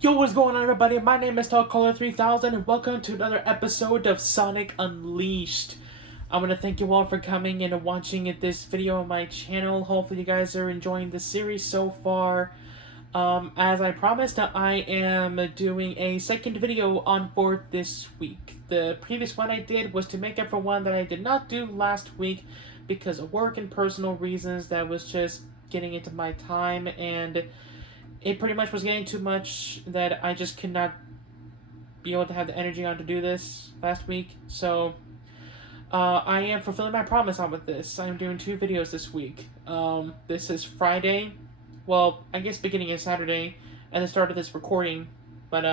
Yo, what's going on, everybody? My name is TalkCaller3000, and welcome to another episode of Sonic Unleashed. I want to thank you all for coming and watching this video on my channel. Hopefully, you guys are enjoying the series so far. As I promised, I am doing a second video on for this week. The previous one I did was to make up for one that I did not do last week because of work and personal reasons that was just getting into my time, and it pretty much was getting too much that I just could not be able to have the energy on to do this last week. So I am fulfilling my promise on with this. I'm doing two videos this week. This is Friday. Well, I guess beginning of Saturday at the start of this recording. But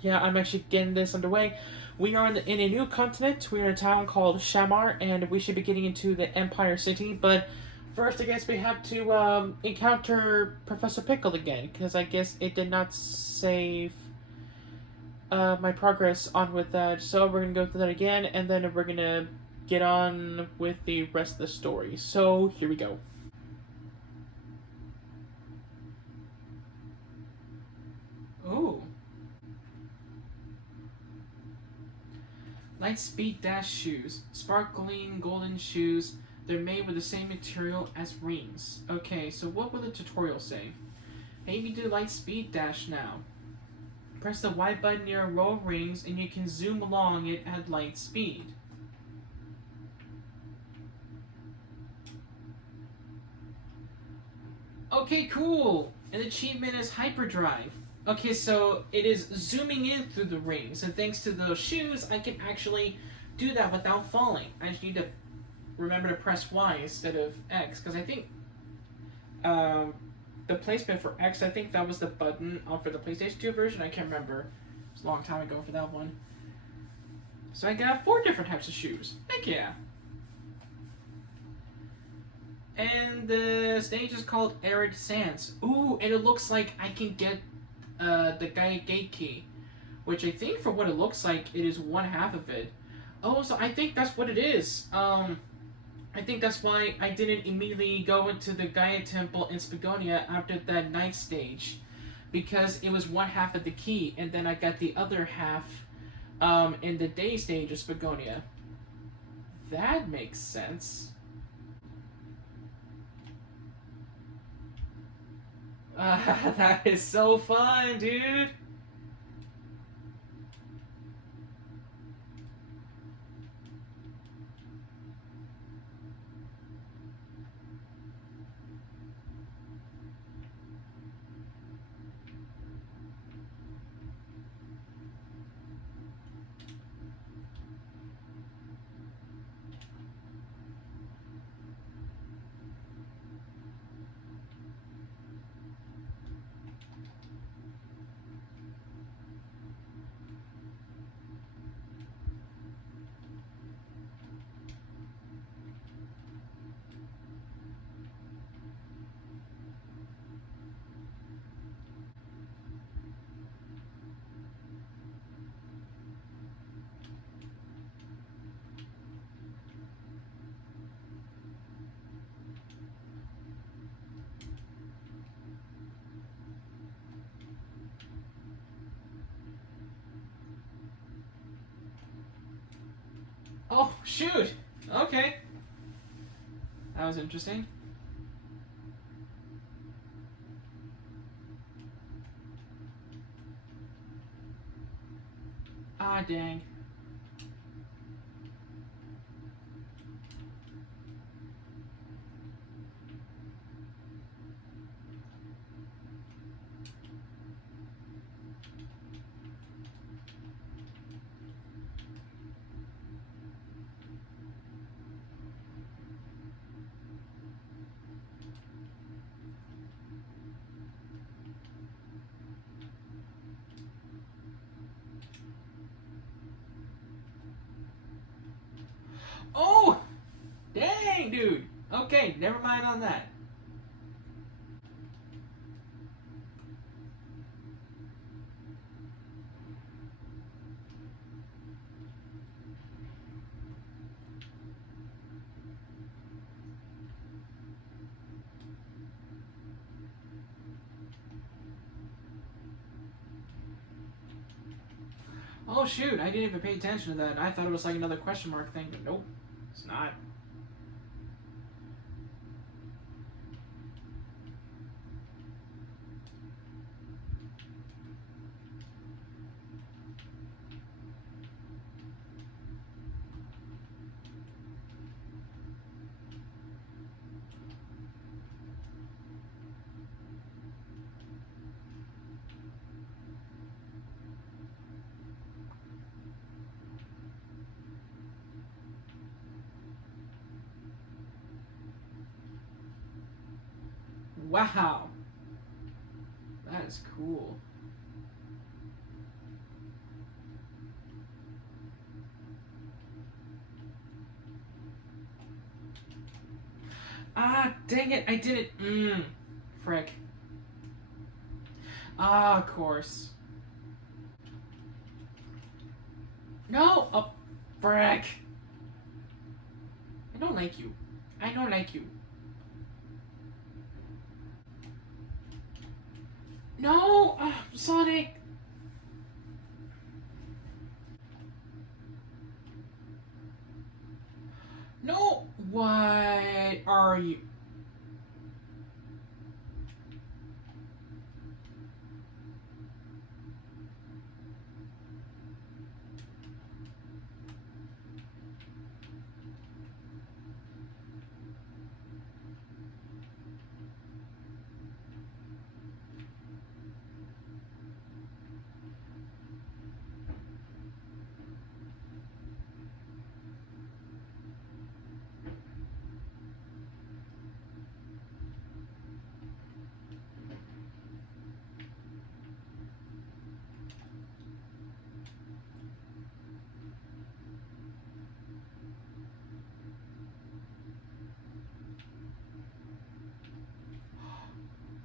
yeah, I'm actually getting this underway. We are in a new continent. We're in a town called Shamar, and we should be getting into the Empire City. But first, I guess we have to encounter Professor Pickle again, because I guess it did not save my progress on with that. So we're gonna go through that again, and then we're gonna get on with the rest of the story. So here we go. Oh, Lightspeed Dash shoes, sparkling golden shoes. They're made with the same material as rings. Okay, so what will the tutorial say? Maybe do Lightspeed Dash now. Press the Y button near a row of rings and you can zoom along it at light speed. Okay, cool! And the achievement is Hyperdrive. Okay, so it is zooming in through the rings, and thanks to those shoes, I can actually do that without falling. I just need to remember to press Y instead of X, because I think um, the placement for X, I think that was the button for the PlayStation 2 version. I can't remember. It was a long time ago for that one. So I got 4 different types of shoes. Heck yeah. And the stage is called Arid Sands. Ooh, and it looks like I can get the Gaia Gate key, which I think for what it looks like, it is one half of it. Oh, so I think that's what it is. I think that's why I didn't immediately go into the Gaia Temple in Spagonia after that night stage, because it was one half of the key, and then I got the other half in the day stage of Spagonia. That makes sense. That is so fun, dude. Oh, shoot! Okay. That was interesting. Ah, dang. Oh! Dang, dude! Okay, never mind on that. Oh shoot, I didn't even pay attention to that. I thought it was like another question mark thing, but nope, it's not. Wow. That is cool. Ah, dang it, I did it. Frick. Ah, of course. No! Oh, frick. I don't like you. I don't like you. No! Sonic! No! What are you?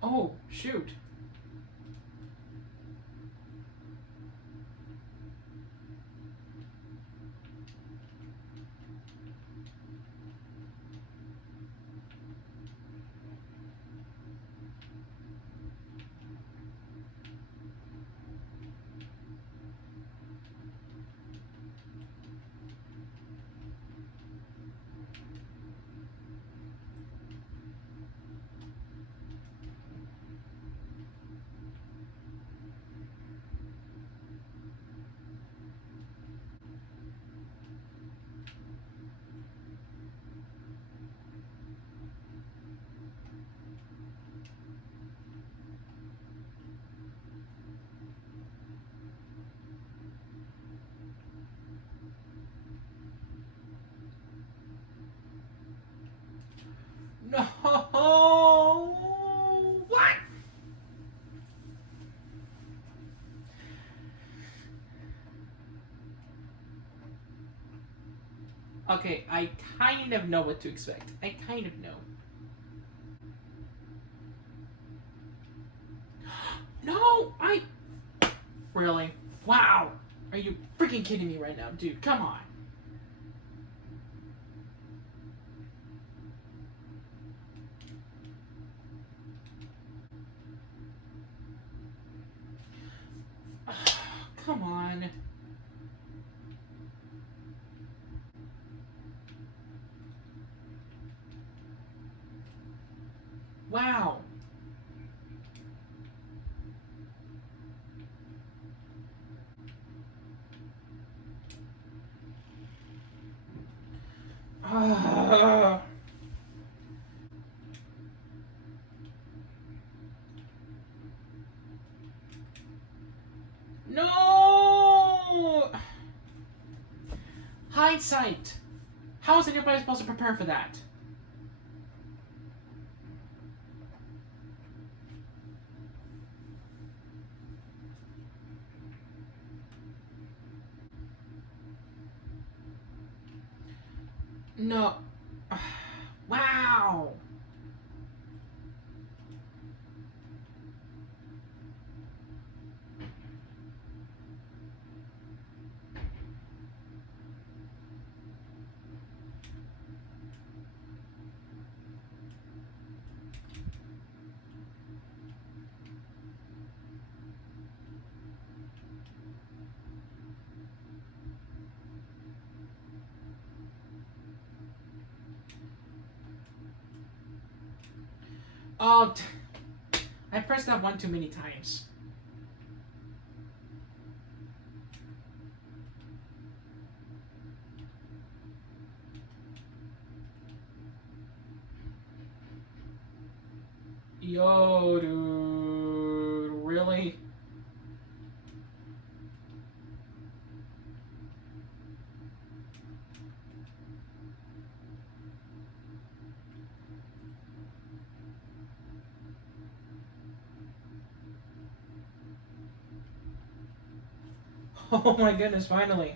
Oh, shoot. No! What? Okay, I kind of know what to expect. I kind of know. No! Really? Wow! Are you freaking kidding me right now? Dude, come on. Come on. Wow. No! Hindsight. How is anybody supposed to prepare for that? No. Wow. Oh, I pressed that one too many times. Yo, dude, really? Oh my goodness, finally.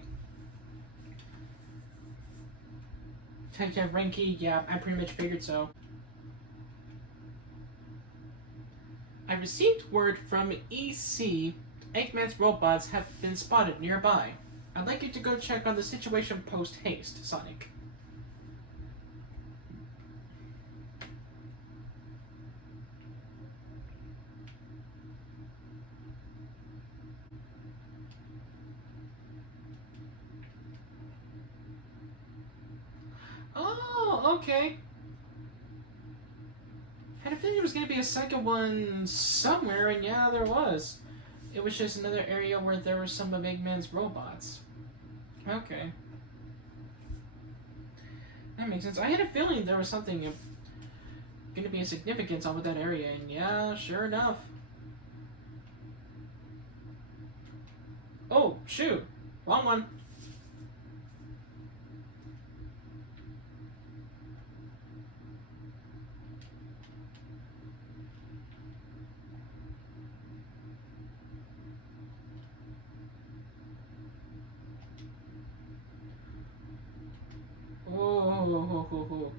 Yeah, Renki, yeah, I pretty much figured so. I received word from EC Eggman's robots have been spotted nearby. I'd like you to go check on the situation post haste, Sonic. Oh, okay. Had a feeling there was going to be a second one somewhere, and yeah, there was. It was just another area where there were some of Eggman's robots. Okay. That makes sense. I had a feeling there was something going to be a significance on with that area, and yeah, sure enough. Oh, shoot. Wrong one. Oh.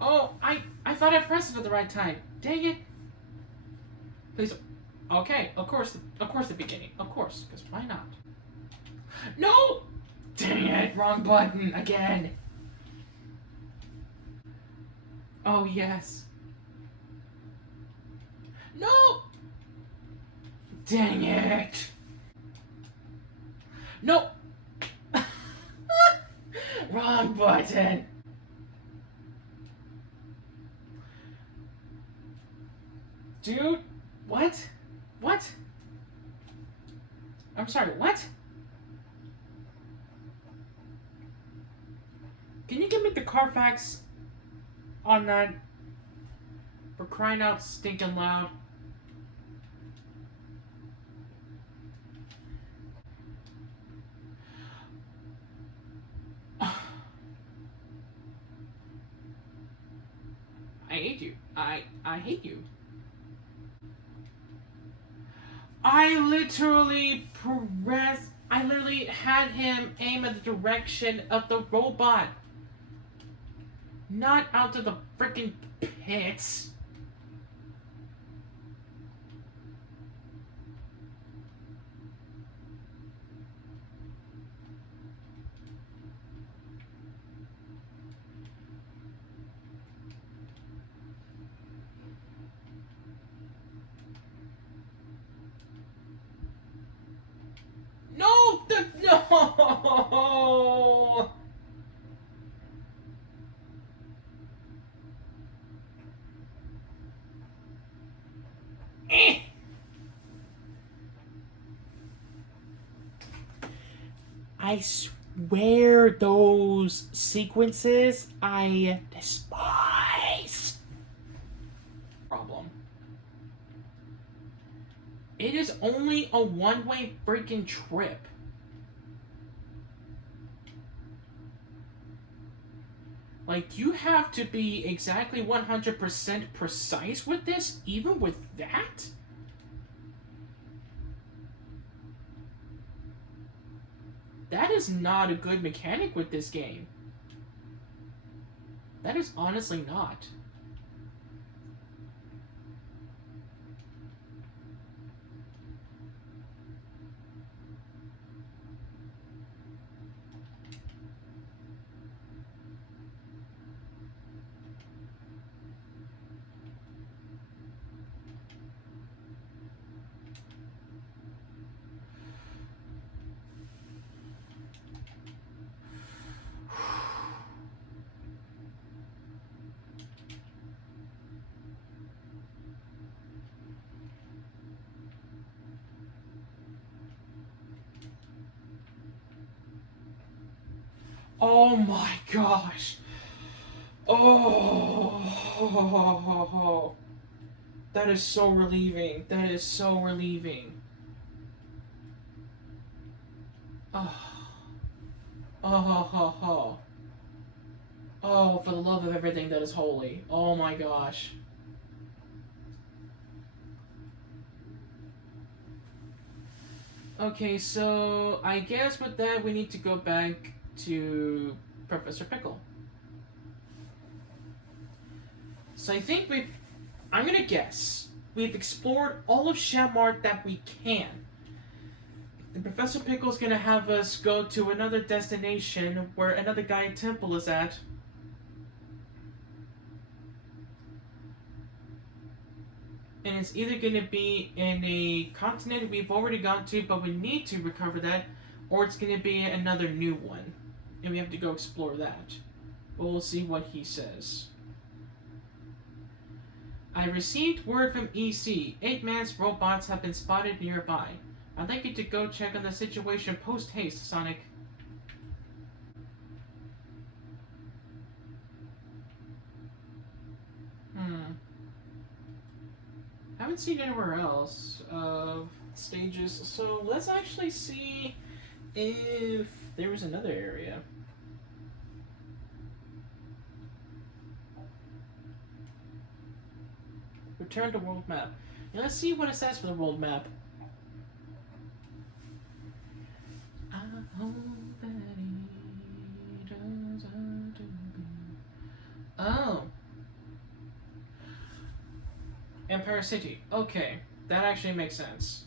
Oh, I thought I pressed it at the right time. Dang it. Please. Okay, of course the beginning. Of course, because why not? No! Dang it, wrong button again. Oh, yes. No! Dang it. No! Wrong button. Dude, what? What? I'm sorry, what? Can you give me the Carfax on that? For crying out stinking loud. I hate you. I hate you. I literally had him aim at the direction of the robot. Not out to the freaking pits. No! No! Eh. I swear those sequences I despise. Problem. It is only a one-way freaking trip. Like, you have to be exactly 100% precise with this, even with that? That is not a good mechanic with this game. That is honestly not. Oh my gosh. Oh. That is so relieving. That is so relieving. Oh. Oh. Oh, for the love of everything that is holy. Oh my gosh. Okay, so I guess with that we need to go back to Professor Pickle. So I think I'm gonna guess we've explored all of Shamart that we can. And Professor Pickle's gonna have us go to another destination where another Gaia temple is at. And it's either gonna be in a continent we've already gone to, but we need to recover that, or it's gonna be another new one. And we have to go explore that. But we'll see what he says. I received word from EC. 8-man's robots have been spotted nearby. I'd like you to go check on the situation post-haste, Sonic. Haven't seen anywhere else of stages, so let's actually see if there was another area. Return to world map. And let's see what it says for the world map. Oh. Empire City. Okay. That actually makes sense.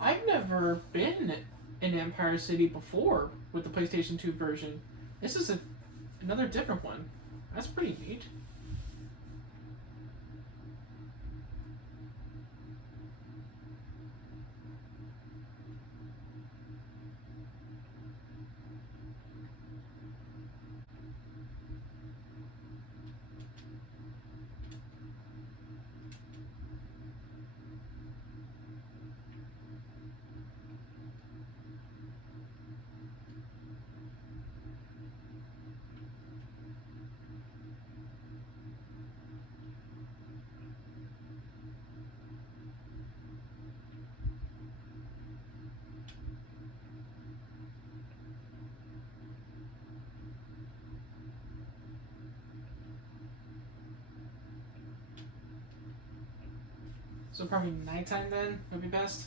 I've never been in Empire City before with the PlayStation 2 version. This is another different one. That's pretty neat. So probably nighttime then would be best.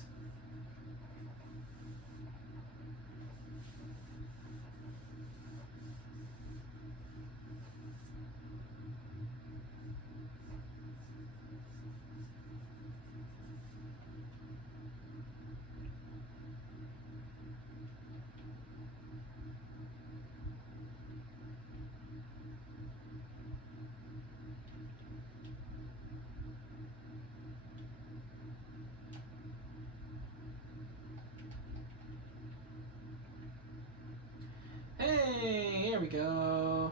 Hey, here we go.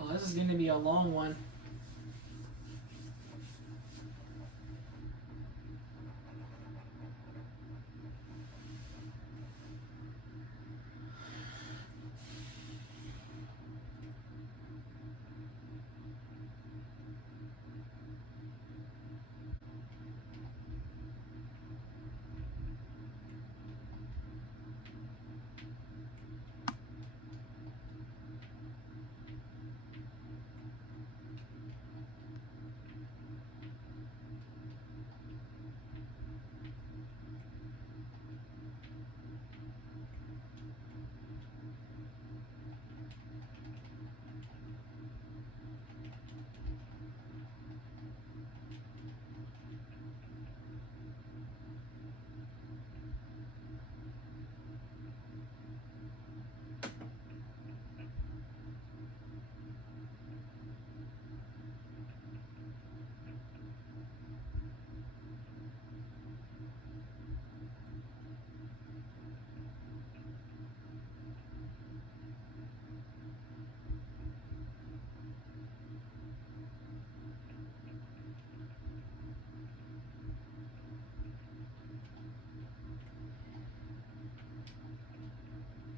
Oh, this is going to be a long one.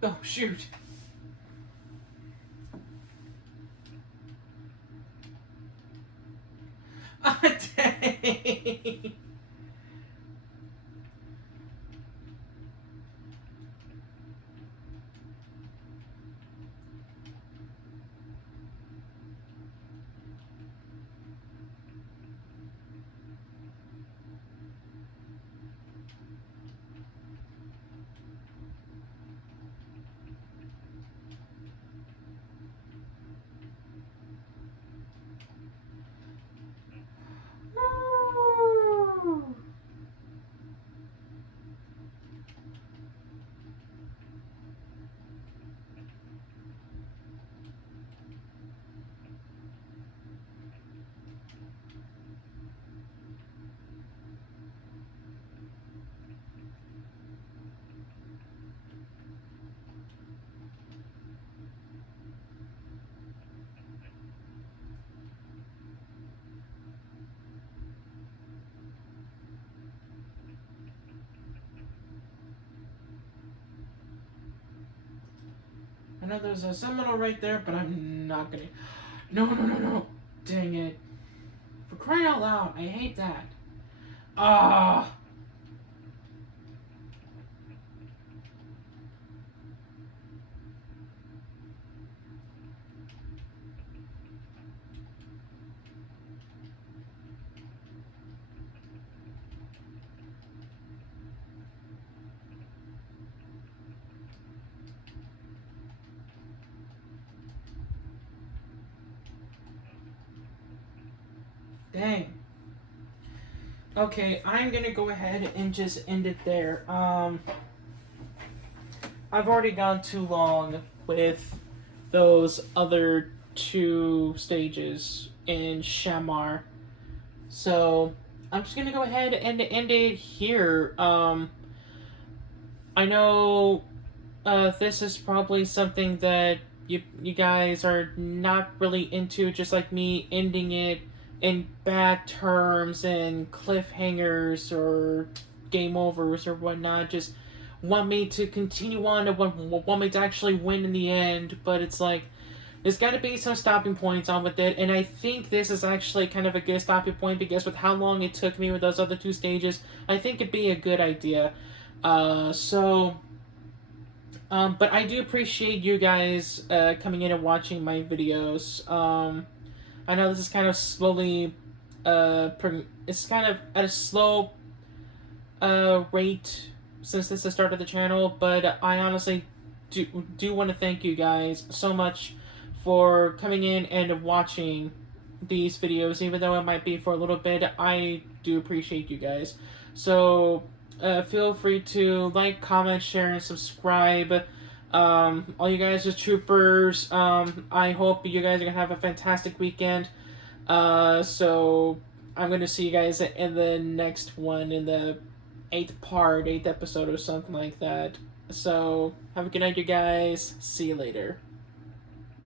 Oh, shoot. Ah, dang. I know there's a Seminole right there, but I'm not gonna. No, no, no, no. Dang it. For crying out loud, I hate that. Ah! Dang. Okay, I'm gonna go ahead and just end it there. I've already gone too long with those other two stages in Shamar. So I'm just gonna go ahead and end it here. I know this is probably something that you guys are not really into, just like me ending it in bad terms and cliffhangers or game overs or whatnot. Just want me to continue on and want me to actually win in the end, but it's like there's got to be some stopping points on with it, and I think this is actually kind of a good stopping point because with how long it took me with those other two stages, I think it'd be a good idea. But I do appreciate you guys coming in and watching my videos. I know this is kind of slowly, it's kind of at a slow rate since this is the start of the channel, but I honestly do want to thank you guys so much for coming in and watching these videos, even though it might be for a little bit. I do appreciate you guys. So feel free to like, comment, share, and subscribe. All you guys are troopers. I hope you guys are gonna have a fantastic weekend. So I'm gonna see you guys in the next one, in the eighth episode or something like that. So have a good night, you guys. See you later.